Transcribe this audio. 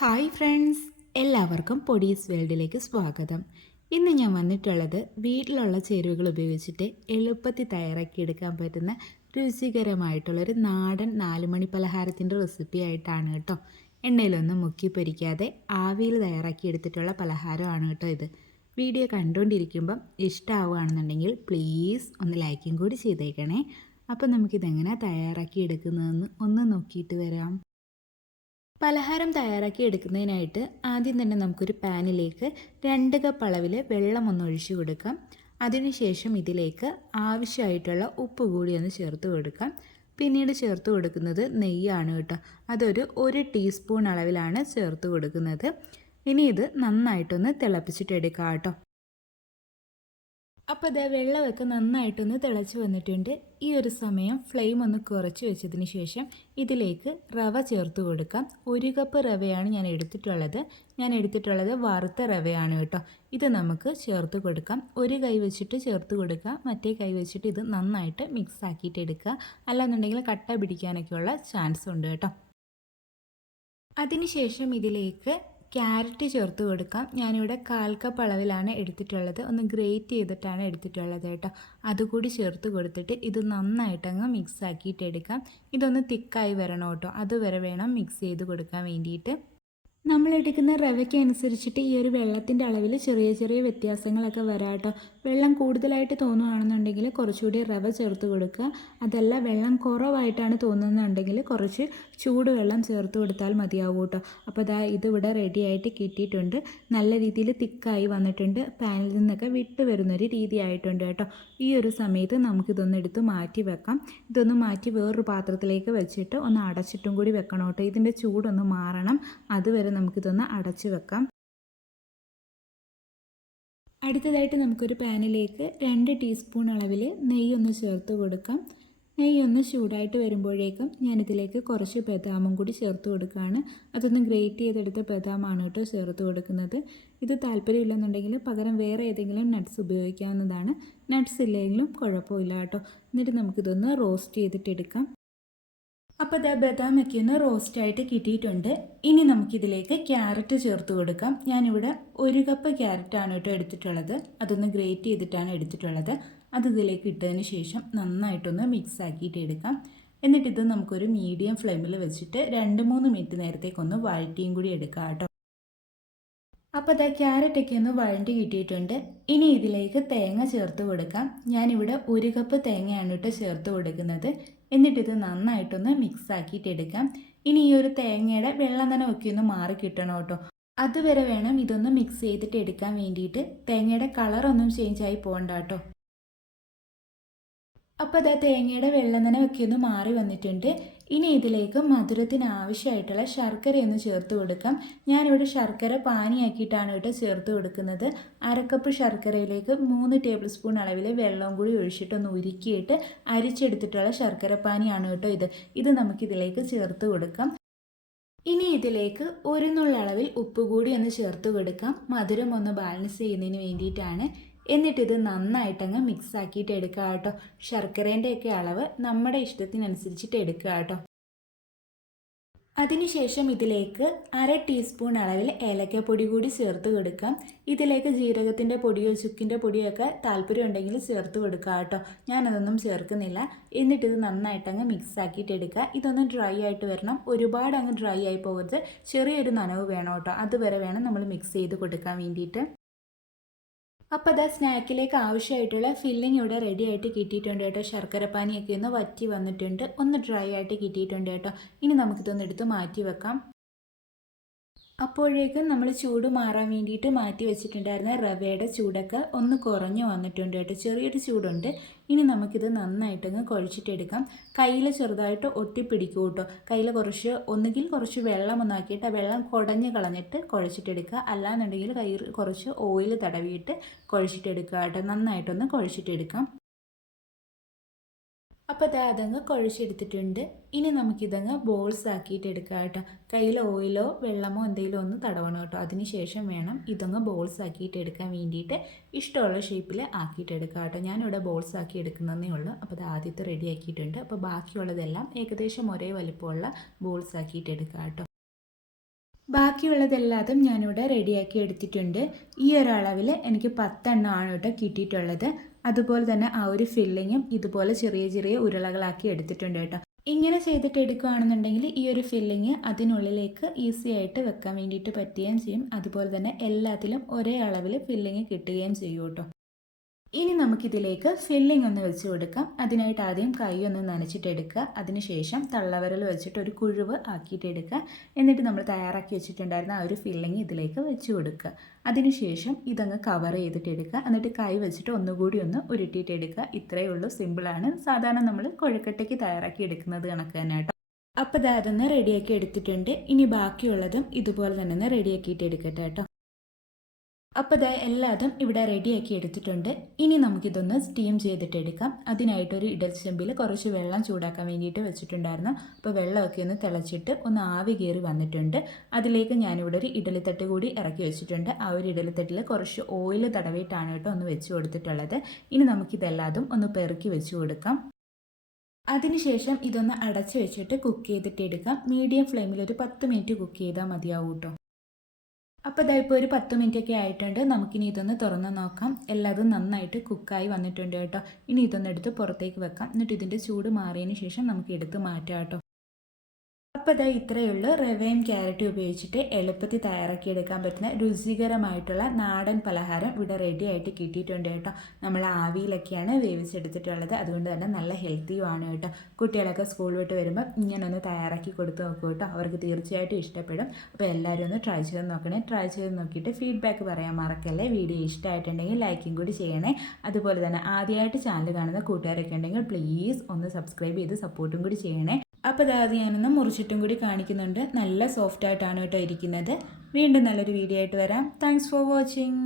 Hi friends, എല്ലാവർക്കും പൊടീസ് വേൾഡിലേക്ക് സ്വാഗതം. ഇന്ന് ഞാൻ വന്നിട്ടുള്ളത് വീട്ടിലുള്ള ചേരുവകൾ ഉപയോഗിച്ചിട്ട് എളുപ്പത്തിൽ തയ്യാറാക്കിയെടുക്കാൻ പറ്റുന്ന രുചികരമായിട്ടുള്ളൊരു നാടൻ 4 മണി പലഹാരത്തിൻ്റെ റെസിപ്പി ആയിട്ടാണ് കേട്ടോ. എണ്ണയിലൊന്നും മുക്കി പൊരിക്കാതെ ആവിയിൽ തയ്യാറാക്കിയെടുത്തിട്ടുള്ള പലഹാരമാണ് കേട്ടോ ഇത്. വീഡിയോ കണ്ടുകൊണ്ടിരിക്കുമ്പം ഇഷ്ടമാവുകയാണെന്നുണ്ടെങ്കിൽ പ്ലീസ് ഒന്ന് ലൈക്കും കൂടി ചെയ്തേക്കണേ. അപ്പോൾ നമുക്കിതെങ്ങനെ തയ്യാറാക്കിയെടുക്കുന്നതെന്ന് ഒന്ന് നോക്കിയിട്ട് വരാം. പലഹാരം തയ്യാറാക്കി എടുക്കുന്നതിനായിട്ട് ആദ്യം തന്നെ നമുക്കൊരു പാനിലേക്ക് 2 കപ്പ് അളവിൽ വെള്ളം ഒന്ന് ഒഴിച്ചു കൊടുക്കാം. അതിനുശേഷം ഇതിലേക്ക് ആവശ്യമായിട്ടുള്ള ഉപ്പ് കൂടി ഒന്ന് ചേർത്ത് കൊടുക്കാം. പിന്നീട് ചേർത്ത് കൊടുക്കുന്നത് നെയ്യാണ് കേട്ടോ. അതൊരു 1 ടീസ്പൂൺ അളവിലാണ് ചേർത്ത് കൊടുക്കുന്നത്. ഇനി ഇത് നന്നായിട്ടൊന്ന് തിളപ്പിച്ചിട്ടെടുക്കാം കേട്ടോ. അപ്പോൾ ഇതാ വെള്ളമൊക്കെ നന്നായിട്ടൊന്ന് തിളച്ച് വന്നിട്ടുണ്ട്. ഈ ഒരു സമയം ഫ്ലെയിം ഒന്ന് കുറച്ച് വെച്ചതിന് ശേഷം ഇതിലേക്ക് റവ ചേർത്ത് കൊടുക്കാം. 1 കപ്പ് റവയാണ് ഞാൻ എടുത്തിട്ടുള്ളത് വറുത്ത റവയാണ് കേട്ടോ. ഇത് നമുക്ക് ചേർത്ത് കൊടുക്കാം. ഒരു കൈ വെച്ചിട്ട് ചേർത്ത് കൊടുക്കുക, മറ്റേ കൈ വെച്ചിട്ട് ഇത് നന്നായിട്ട് മിക്സ് ആക്കിയിട്ട് എടുക്കുക. അല്ലാന്നുണ്ടെങ്കിൽ കട്ട പിടിക്കാനൊക്കെയുള്ള ചാൻസ് ഉണ്ട് കേട്ടോ. അതിനുശേഷം ഇതിലേക്ക് ക്യാരറ്റ് ചേർത്ത് കൊടുക്കാം. ഞാനിവിടെ 1/4 കപ്പ് അളവിലാണ് എടുത്തിട്ടുള്ളത്. ഒന്ന് ഗ്രേറ്റ് ചെയ്തിട്ടാണ് എടുത്തിട്ടുള്ളത് കേട്ടോ. അതുകൂടി ചേർത്ത് കൊടുത്തിട്ട് ഇത് നന്നായിട്ടങ്ങ് മിക്സ് ആക്കിയിട്ട് എടുക്കാം. ഇതൊന്ന് തിക്കായി വരണം കേട്ടോ. അതുവരെ വേണം മിക്സ് ചെയ്ത് കൊടുക്കാൻ വേണ്ടിയിട്ട്. നമ്മളെടുക്കുന്ന റവയ്ക്ക് അനുസരിച്ചിട്ട് ഈ ഒരു വെള്ളത്തിൻ്റെ അളവിൽ ചെറിയ ചെറിയ വ്യത്യാസങ്ങളൊക്കെ വരാം കേട്ടോ. വെള്ളം കൂടുതലായിട്ട് തോന്നുകയാണെന്നുണ്ടെങ്കിൽ കുറച്ചുകൂടി റവ ചേർത്ത് കൊടുക്കുക. അതല്ല വെള്ളം കുറവായിട്ടാണ് തോന്നുന്നുണ്ടെങ്കിൽ കുറച്ച് ചൂടുവെള്ളം ചേർത്ത് കൊടുത്താൽ മതിയാവും കേട്ടോ. അപ്പോൾ ഇതിവിടെ റെഡി ആയിട്ട് കിട്ടിയിട്ടുണ്ട്. നല്ല രീതിയിൽ തിക്കായി വന്നിട്ടുണ്ട്. പാനിൽ നിന്നൊക്കെ വിട്ട് വരുന്നൊരു രീതി ആയിട്ടുണ്ട് കേട്ടോ. ഈ ഒരു സമയത്ത് നമുക്കിതൊന്ന് എടുത്ത് മാറ്റി വെക്കാം. ഇതൊന്ന് മാറ്റി വേറൊരു പാത്രത്തിലേക്ക് വെച്ചിട്ട് ഒന്ന് അടച്ചിട്ടും കൂടി വെക്കണം കേട്ടോ. ഇതിൻ്റെ ചൂടൊന്ന് മാറണം. അതുവരെ നമുക്കിതൊന്ന് അടച്ചു വെക്കാം. അടുത്തതായിട്ട് നമുക്കൊരു പാനിലേക്ക് 2 ടീസ്പൂൺ അളവിൽ നെയ്യൊന്ന് ചേർത്ത് കൊടുക്കാം. നെയ്യൊന്ന് ചൂടായിട്ട് വരുമ്പോഴേക്കും ഞാനിതിലേക്ക് കുറച്ച് ബദാമും കൂടി ചേർത്ത് കൊടുക്കുകയാണ്. അതൊന്ന് ഗ്രേറ്റ് ചെയ്തെടുത്ത ബദാമാണ് കേട്ടോ ചേർത്ത് കൊടുക്കുന്നത്. ഇത് താല്പര്യമില്ലെന്നുണ്ടെങ്കിൽ പകരം വേറെ ഏതെങ്കിലും നട്ട്സ് ഉപയോഗിക്കാവുന്നതാണ്. നട്ട്സ് ഇല്ലെങ്കിലും കുഴപ്പമില്ല കേട്ടോ. എന്നിട്ട് നമുക്കിതൊന്ന് റോസ്റ്റ് ചെയ്തിട്ടെടുക്കാം. അപ്പോൾ ബദാമൊക്കെ ഒന്ന് റോസ്റ്റായിട്ട് കിട്ടിയിട്ടുണ്ട്. ഇനി നമുക്കിതിലേക്ക് ക്യാരറ്റ് ചേർത്ത് കൊടുക്കാം. ഞാനിവിടെ 1 കപ്പ് ക്യാരറ്റാണ് കേട്ടോ എടുത്തിട്ടുള്ളത്. അതൊന്ന് ഗ്രേറ്റ് ചെയ്തിട്ടാണ് എടുത്തിട്ടുള്ളത്. അത് ഇതിലേക്ക് ഇട്ടതിന് ശേഷം നന്നായിട്ടൊന്ന് മിക്സ് ആക്കിയിട്ട് എടുക്കാം. എന്നിട്ടിത് നമുക്കൊരു മീഡിയം ഫ്ലെയിമിൽ വെച്ചിട്ട് 2-3 മിനിറ്റ് നേരത്തേക്കൊന്ന് വഴറ്റിയും കൂടി എടുക്കാം കേട്ടോ. അപ്പോൾ ക്യാരറ്റൊക്കെ ഒന്ന് വഴണ്ടി കിട്ടിയിട്ടുണ്ട്. ഇനി ഇതിലേക്ക് തേങ്ങ ചേർത്ത് കൊടുക്കാം. ഞാനിവിടെ 1 കപ്പ് തേങ്ങയാണ് കേട്ടോ ചേർത്ത് കൊടുക്കുന്നത്. എന്നിട്ടിത് നന്നായിട്ടൊന്ന് മിക്സ് ആക്കിയിട്ട് എടുക്കാം. ഇനി ഈ ഒരു തേങ്ങയുടെ വെള്ളം നനവൊക്കെ ഒന്ന് മാറി കിട്ടണം കേട്ടോ. അതുവരെ വേണം ഇതൊന്ന് മിക്സ് ചെയ്തിട്ട് എടുക്കാൻ വേണ്ടിയിട്ട്. തേങ്ങയുടെ കളറൊന്നും ചേഞ്ചായി പോകണ്ട കേട്ടോ. അപ്പോൾ തേങ്ങയുടെ വെള്ളനനവൊക്കെ ഒന്ന് മാറി വന്നിട്ടുണ്ട്. ഇനി ഇതിലേക്ക് മധുരത്തിന് ആവശ്യമായിട്ടുള്ള ശർക്കരയൊന്ന് ചേർത്ത് കൊടുക്കാം. ഞാനിവിടെ ശർക്കര പാനിയാക്കിയിട്ടാണ് കേട്ടോ ചേർത്ത് കൊടുക്കുന്നത്. 1/2 കപ്പ് ശർക്കരയിലേക്ക് 3 ടേബിൾ സ്പൂൺ അളവിൽ വെള്ളവും കൂടി ഒഴിച്ചിട്ടൊന്ന് ഉരുക്കിയിട്ട് അരിച്ചെടുത്തിട്ടുള്ള ശർക്കര പാനിയാണ് കേട്ടോ ഇത് നമുക്കിതിലേക്ക് ചേർത്ത് കൊടുക്കാം. ഇനി ഇതിലേക്ക് 1 നുള്ള അളവിൽ ഉപ്പ് കൂടി ഒന്ന് ചേർത്ത് കൊടുക്കാം. മധുരം ഒന്ന് ബാലൻസ് ചെയ്യുന്നതിന് വേണ്ടിയിട്ടാണ്. എന്നിട്ടിത് നന്നായിട്ടങ്ങ് മിക്സ് ആക്കിയിട്ട് എടുക്കുക കേട്ടോ. ശർക്കരേൻ്റെയൊക്കെ അളവ് നമ്മുടെ ഇഷ്ടത്തിനനുസരിച്ചിട്ട് എടുക്കുക കേട്ടോ. അതിനുശേഷം ഇതിലേക്ക് 1/2 ടീസ്പൂൺ അളവിൽ ഏലക്കപ്പൊടി കൂടി ചേർത്ത് കൊടുക്കാം. ഇതിലേക്ക് ജീരകത്തിൻ്റെ പൊടിയോ ചുക്കിൻ്റെ പൊടിയോ ഒക്കെ താല്പര്യം ഉണ്ടെങ്കിൽ ചേർത്ത് കൊടുക്കുക കേട്ടോ. ഞാനതൊന്നും ചേർക്കുന്നില്ല. എന്നിട്ടിത് നന്നായിട്ടങ്ങ് മിക്സ് ആക്കിയിട്ട് എടുക്കുക. ഇതൊന്ന് ഡ്രൈ ആയിട്ട് വരണം. ഒരുപാട് അങ്ങ് ഡ്രൈ ആയി പോകരുത്. ചെറിയൊരു നനവ് വേണം കേട്ടോ. അതുവരെ വേണം നമ്മൾ മിക്സ് ചെയ്ത് കൊടുക്കാൻ വേണ്ടിയിട്ട്. അപ്പോൾ സ്നാക്കിലേക്ക് ആവശ്യമായിട്ടുള്ള ഫില്ലിംഗ് ഇവിടെ റെഡി ആയിട്ട് കിട്ടിയിട്ടുണ്ട് കേട്ടോ. ശർക്കരപ്പാനിയൊക്കെ ഒന്ന് വറ്റി വന്നിട്ടുണ്ട്. ഒന്ന് ഡ്രൈ ആയിട്ട് കിട്ടിയിട്ടുണ്ട് കേട്ടോ. ഇനി നമുക്കിതൊന്ന് എടുത്ത് മാറ്റി വെക്കാം. അപ്പോഴേക്കും നമ്മൾ ചൂട് മാറാൻ വേണ്ടിയിട്ട് മാറ്റി വെച്ചിട്ടുണ്ടായിരുന്ന റവയുടെ ചൂടൊക്കെ ഒന്ന് കുറഞ്ഞു വന്നിട്ടുണ്ട് കേട്ടോ. ചെറിയൊരു ചൂടുണ്ട്. ഇനി നമുക്കിത് നന്നായിട്ടങ്ങ് കുഴച്ചിട്ടെടുക്കാം. കയ്യിൽ ചെറുതായിട്ട് ഒട്ടിപ്പിടിക്കും കേട്ടോ. കയ്യിൽ ഒന്നുകിൽ കുറച്ച് വെള്ളം ഒന്നാക്കിയിട്ട് ആ വെള്ളം കുടഞ്ഞ് കളഞ്ഞിട്ട് കുഴച്ചിട്ടെടുക്കുക. അല്ലാന്നുണ്ടെങ്കിൽ കയ്യിൽ കുറച്ച് ഓയിൽ തടവിയിട്ട് കുഴച്ചിട്ടെടുക്കുക കേട്ടോ. നന്നായിട്ടൊന്ന് കുഴച്ചിട്ടെടുക്കാം. അപ്പോൾ അതങ്ങ് കുഴച്ചെടുത്തിട്ടുണ്ട്. ഇനി നമുക്കിതങ്ങ് ബോൾസ് ആക്കിയിട്ട് എടുക്കാം കേട്ടോ. കയ്യിൽ ഓയിലോ വെള്ളമോ എന്തെങ്കിലും ഒന്ന് തടവണം കേട്ടോ. അതിന് ശേഷം വേണം ഇതങ്ങ് ബോൾസ് ആക്കിയിട്ട് എടുക്കാൻ വേണ്ടിയിട്ട്. ഇഷ്ടമുള്ള ഷേപ്പിൽ ആക്കിയിട്ട് എടുക്കാം കേട്ടോ. ഞാനിവിടെ ബോൾസ് ആക്കി എടുക്കുന്നതേ ഉള്ളൂ. അപ്പോൾ ആദ്യത്തെ റെഡി ആക്കിയിട്ടുണ്ട്. അപ്പോൾ ബാക്കിയുള്ളതെല്ലാം ഏകദേശം ഒരേ വലിപ്പമുള്ള ബോൾസ് ആക്കിയിട്ട് എടുക്കാം കേട്ടോ. ബാക്കിയുള്ളതെല്ലാതും ഞാനിവിടെ റെഡിയാക്കി എടുത്തിട്ടുണ്ട്. ഈ ഒരളവിൽ എനിക്ക് 10 എണ്ണമാണ് കേട്ടോ കിട്ടിയിട്ടുള്ളത്. അതുപോലെ തന്നെ ആ ഒരു ഫില്ലിങ്ങും ഇതുപോലെ ചെറിയ ചെറിയ ഉരുളകളാക്കി എടുത്തിട്ടുണ്ട് കേട്ടോ. ഇങ്ങനെ ചെയ്തിട്ട് എടുക്കുകയാണെന്നുണ്ടെങ്കിൽ ഈ ഒരു ഫില്ലിങ് അതിനുള്ളിലേക്ക് ഈസി ആയിട്ട് വെക്കാൻ വേണ്ടിയിട്ട് പറ്റുകയും ചെയ്യും. അതുപോലെ തന്നെ എല്ലാത്തിലും ഒരേ അളവിൽ ഫില്ലിങ് കിട്ടുകയും ചെയ്യും കേട്ടോ. ഇനി നമുക്കിതിലേക്ക് ഫില്ലിംഗ് ഒന്ന് വെച്ച് കൊടുക്കാം. അതിനായിട്ട് ആദ്യം കൈ ഒന്ന് നനച്ചിട്ടെടുക്കുക. അതിനുശേഷം തള്ളവിരൽ വെച്ചിട്ട് ഒരു കുഴിവ് ആക്കിയിട്ടെടുക്കുക. എന്നിട്ട് നമ്മൾ തയ്യാറാക്കി വെച്ചിട്ടുണ്ടായിരുന്ന ആ ഒരു ഫില്ലിംഗ് ഇതിലേക്ക് വെച്ച് കൊടുക്കുക. അതിനുശേഷം ഇതങ്ങ് കവർ ചെയ്തിട്ടെടുക്കുക. എന്നിട്ട് കൈ വെച്ചിട്ട് ഒന്നുകൂടി ഒന്ന് ഉരുട്ടിയിട്ടെടുക്കുക. ഇത്രയേ ഉള്ളൂ, സിമ്പിളാണ്. സാധാരണ നമ്മൾ കൊഴുക്കട്ടയ്ക്ക് തയ്യാറാക്കി എടുക്കുന്നത് കണക്ക് തന്നെ കേട്ടോ. അപ്പോൾ അതൊന്ന് റെഡിയാക്കി എടുത്തിട്ടുണ്ട്. ഇനി ബാക്കിയുള്ളതും ഇതുപോലെ തന്നെ ഒന്ന് റെഡിയാക്കിയിട്ട് എടുക്കട്ടെ കേട്ടോ. അപ്പോൾ എല്ലാതും ഇവിടെ റെഡിയാക്കി എടുത്തിട്ടുണ്ട്. ഇനി നമുക്കിതൊന്ന് സ്റ്റീം ചെയ്തിട്ടെടുക്കാം. അതിനായിട്ടൊരു ഇഡൽച്ചെമ്പിൽ കുറച്ച് വെള്ളം ചൂടാക്കാൻ വേണ്ടിയിട്ട് വെച്ചിട്ടുണ്ടായിരുന്നു. അപ്പോൾ വെള്ളമൊക്കെ ഒന്ന് തിളച്ചിട്ട് ഒന്ന് ആവി കയറി വന്നിട്ടുണ്ട്. അതിലേക്ക് ഞാനിവിടെ ഒരു ഇഡലിത്തട്ട് കൂടി ഇറക്കി വെച്ചിട്ടുണ്ട്. ആ ഒരു ഇഡലിത്തട്ടിൽ കുറച്ച് ഓയിൽ തടവിയിട്ടാണ് കേട്ടോ ഒന്ന് വെച്ച് കൊടുത്തിട്ടുള്ളത്. ഇനി നമുക്കിതെല്ലാതും ഒന്ന് പെറുക്കി വെച്ച് കൊടുക്കാം. അതിനുശേഷം ഇതൊന്ന് അടച്ച് വെച്ചിട്ട് കുക്ക് ചെയ്തിട്ടെടുക്കാം. മീഡിയം ഫ്ലെയിമിൽ ഒരു 10 മിനിറ്റ് കുക്ക് ചെയ്താൽ മതിയാവും കേട്ടോ. അപ്പോൾ ഇപ്പോൾ ഒരു 10 മിനിറ്റൊക്കെ ആയിട്ടുണ്ട്. നമുക്കിനി ഇതൊന്ന് തുറന്ന് നോക്കാം. എല്ലാതും നന്നായിട്ട് കുക്കായി വന്നിട്ടുണ്ട് കേട്ടോ. ഇനി ഇതൊന്ന് എടുത്ത് പുറത്തേക്ക് വെക്കാം. എന്നിട്ട് ഇതിൻ്റെ ചൂട് മാറിയതിന് ശേഷം നമുക്ക് എടുത്ത് മാറ്റാം കേട്ടോ. അപ്പോൾ ഇത്രയേ ഉള്ളൂ. റവയും ക്യാരറ്റും ഉപയോഗിച്ചിട്ട് എളുപ്പത്തിൽ തയ്യാറാക്കിയെടുക്കാൻ പറ്റുന്ന രുചികരമായിട്ടുള്ള നാടൻ പലഹാരം ഇവിടെ റെഡി ആയിട്ട് കിട്ടിയിട്ടുണ്ട് കേട്ടോ. നമ്മൾ ആവിയിലൊക്കെയാണ് വേവിച്ചെടുത്തിട്ടുള്ളത്. അതുകൊണ്ട് തന്നെ നല്ല ഹെൽത്തിയുമാണ് കേട്ടോ. കുട്ടികളൊക്കെ സ്കൂൾ വിട്ട് വരുമ്പോൾ ഇങ്ങനെ ഒന്ന് തയ്യാറാക്കി കൊടുത്ത് നോക്കൂ കേട്ടോ. അവർക്ക് തീർച്ചയായിട്ടും ഇഷ്ടപ്പെടും. അപ്പോൾ എല്ലാവരും ഒന്ന് ട്രൈ ചെയ്ത് നോക്കണേ. ട്രൈ ചെയ്ത് നോക്കിയിട്ട് ഫീഡ്ബാക്ക് പറയാൻ മറക്കല്ലേ. വീഡിയോ ഇഷ്ടമായിട്ടുണ്ടെങ്കിൽ ലൈക്കും കൂടി ചെയ്യണേ. അതുപോലെ തന്നെ ആദ്യമായിട്ട് ചാനൽ കാണുന്ന കൂട്ടുകാരൊക്കെ ഉണ്ടെങ്കിൽ പ്ലീസ് ഒന്ന് സബ്സ്ക്രൈബ് ചെയ്ത് സപ്പോർട്ടും കൂടി ചെയ്യണേ. അപ്പോൾ അത് ഞാനൊന്ന് മുറിച്ചിട്ടും കൂടി കാണിക്കുന്നുണ്ട്. നല്ല സോഫ്റ്റ് ആയിട്ടാണ് കേട്ടോ ഇരിക്കുന്നത്. വീണ്ടും നല്ലൊരു വീഡിയോ ആയിട്ട് വരാം. Thanks for watching.